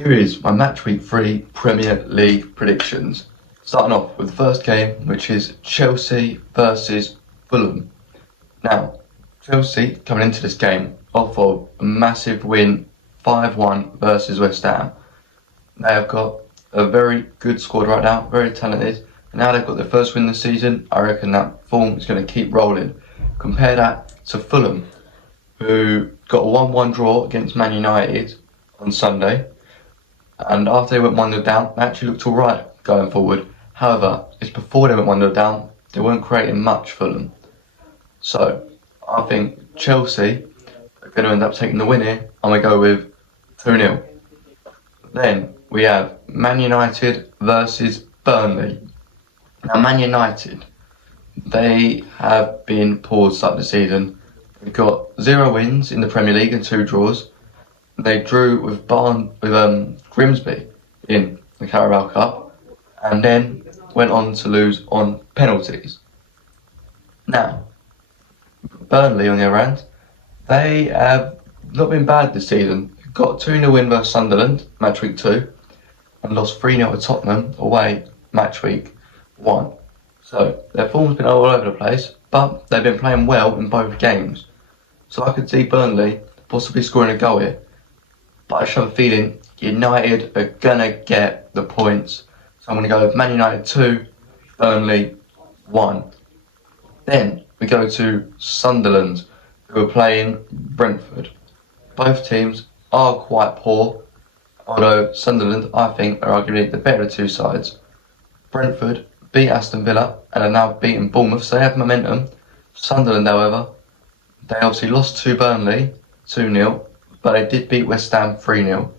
Here is my match week 3 Premier League predictions. Starting off with the first game, which is Chelsea versus Fulham. Now, Chelsea coming into this game off of a massive win 5-1 versus West Ham. They have got a very good squad right now, very talented. And now they've got their first win this season. I reckon that form is going to keep rolling. Compare that to Fulham, who got a 1-1 draw against Man United on Sunday. And after they went 1-0 down, they actually looked alright going forward. However, it's before they went 1-0 down, they weren't creating much for them. So, I think Chelsea are going to end up taking the win here. I'm going to go with 2-0. Then we have Man United versus Burnley. Now, Man United, they have been poor to start the season. They've got 0 wins in the Premier League and 2 draws. They drew with Grimsby in the Carabao Cup and then went on to lose on penalties. Now, Burnley on the other hand, they have not been bad this season. Got 2-0 win versus Sunderland, match week 2, and lost 3-0 to Tottenham away, match week 1. So their form's been all over the place, but they've been playing well in both games. So I could see Burnley possibly scoring a goal here. But I just have a feeling United are going to get the points. So I'm going to go with Man United 2, Burnley 1. Then we go to Sunderland, who are playing Brentford. Both teams are quite poor, although Sunderland, I think, are arguably the better of two sides. Brentford beat Aston Villa and are now beating Bournemouth, so they have momentum. Sunderland, however, they obviously lost to Burnley 2-0, but they did beat West Ham 3-0.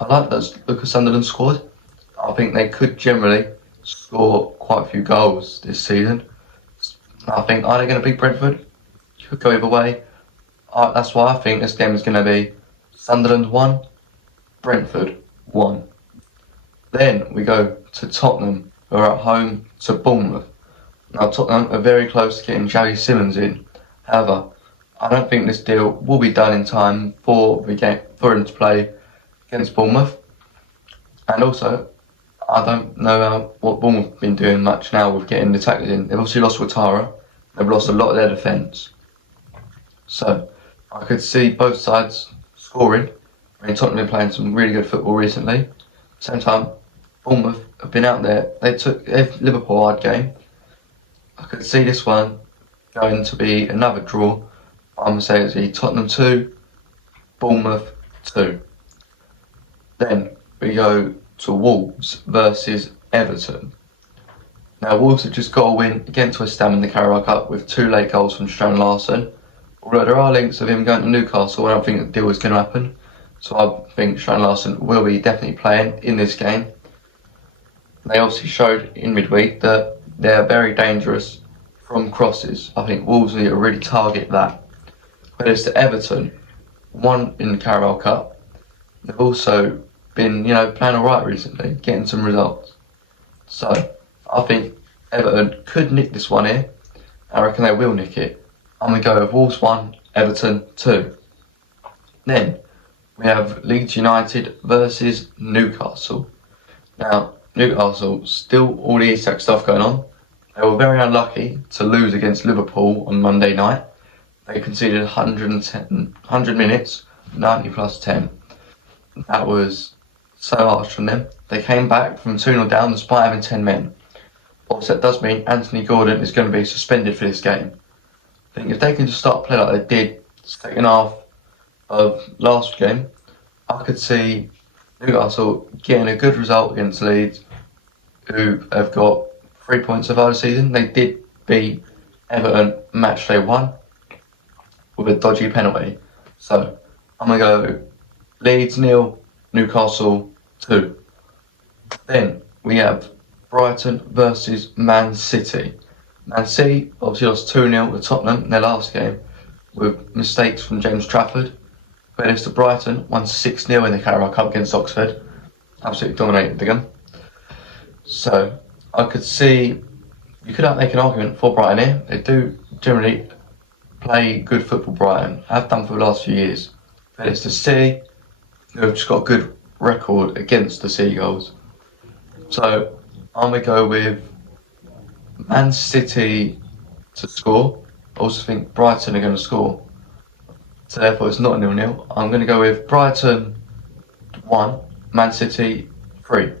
I like that look at Sunderland's squad. I think they could generally score quite a few goals this season. I think, are they going to beat Brentford? Could go either way. That's why I think this game is going to be Sunderland 1, Brentford 1. Then we go to Tottenham, who are at home to Bournemouth. Now Tottenham are very close to getting Xavi Simons in. However, I don't think this deal will be done in time for the game for him to play against Bournemouth. And also, I don't know what Bournemouth have been doing much now with getting the tacklers in. They've obviously lost Ouattara. They've lost a lot of their defence. So, I could see both sides scoring. I mean, Tottenham have been playing some really good football recently. At the same time, Bournemouth have been out there. They took Liverpool a hard game. I could see this one going to be another draw. I'm going to say it's a Tottenham 2, Bournemouth 2. Then we go to Wolves versus Everton. Now, Wolves have just got a win against West Ham in the Carabao Cup with 2 late goals from Strand Larsen. Although there are links of him going to Newcastle, I don't think the deal is going to happen. So I think Strand Larsen will be definitely playing in this game. They obviously showed in midweek that they're very dangerous from crosses. I think Wolves need to really target that. But it's to Everton, won in the Carabao Cup. They've also been, playing alright recently, getting some results. So I think Everton could nick this one here. I reckon they will nick it. I'm going to go with Wolves 1, Everton 2. Then we have Leeds United versus Newcastle. Now, Newcastle, still all the Isak stuff going on. They were very unlucky to lose against Liverpool on Monday night. They conceded 100 minutes, 90 plus 10. That was so harsh from them. They came back from 2-0 down despite having 10 men. Obviously, that does mean Anthony Gordon is going to be suspended for this game. I think if they can just start playing like they did second half of last game, I could see Newcastle getting a good result against Leeds, who have got 3 points so far this season. They did beat Everton match day 1 with a dodgy penalty. So I'm going to go Leeds 0, Newcastle 2. Then we have Brighton versus Man City. Man City obviously lost 2-0 to Tottenham in their last game with mistakes from James Trafford. But it's to Brighton, won 6-0 in the Carabao Cup against Oxford. Absolutely dominated the game. So I could see, you could make an argument for Brighton here. They do generally play good football, Brighton. Have done for the last few years. But it's to City, who have just got a good record against the Seagulls. So I'm going to go with Man City to score. I also think Brighton are going to score. So therefore it's not 0-0. I'm going to go with Brighton 1, Man City 3.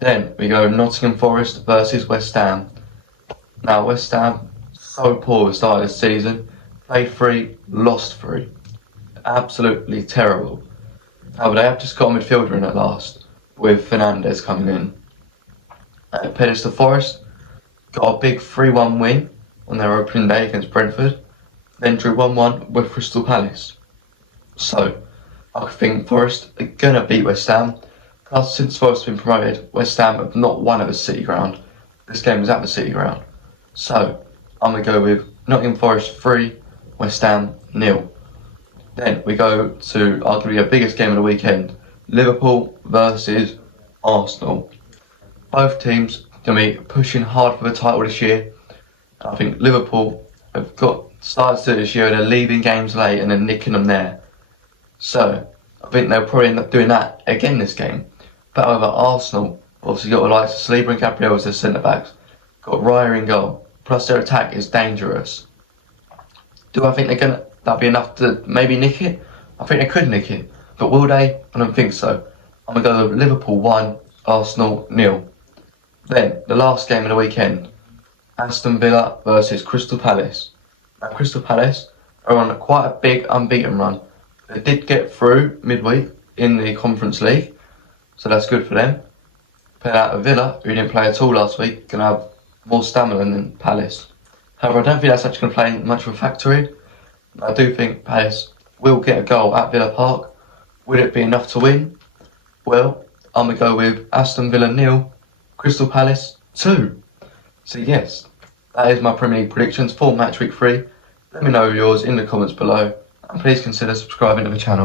Then we go Nottingham Forest versus West Ham. Now West Ham, so poor at the start of the season. Played 3, lost 3. Absolutely terrible. However, they have just got a midfielder in at last, with Fernandes coming in. Peddiston Forest got a big 3-1 win on their opening day against Brentford, then drew 1-1 with Crystal Palace. So, I think Forest are going to beat West Ham. Plus, since Forest have been promoted, West Ham have not won at the City Ground. This game was at the City Ground. So, I'm going to go with Nottingham Forest 3, West Ham 0. Then we go to arguably the biggest game of the weekend, Liverpool versus Arsenal. Both teams going to be pushing hard for the title this year. I think Liverpool have got started to this year, they're leaving games late and then nicking them there. So I think they'll probably end up doing that again this game. But however, Arsenal obviously got the likes of Saliba and Gabriel as their centre backs, got Raya in goal, plus their attack is dangerous. Do I think that'll be enough to maybe nick it? I think they could nick it, but will they? I don't think so. I'm going to go with Liverpool 1, Arsenal 0. Then, the last game of the weekend, Aston Villa versus Crystal Palace. Now, Crystal Palace are on quite a big unbeaten run. They did get through midweek in the Conference League, so that's good for them. Playing out of Villa, who didn't play at all last week, going to have more stamina than Palace. However, I don't think that's actually going to play much of a factor in. I do think Palace will get a goal at Villa Park. Will it be enough to win? Well, I'm going to go with Aston Villa 0, Crystal Palace 2. So yes, that is my Premier League predictions for match week 3. Let me know yours in the comments below, and please consider subscribing to the channel.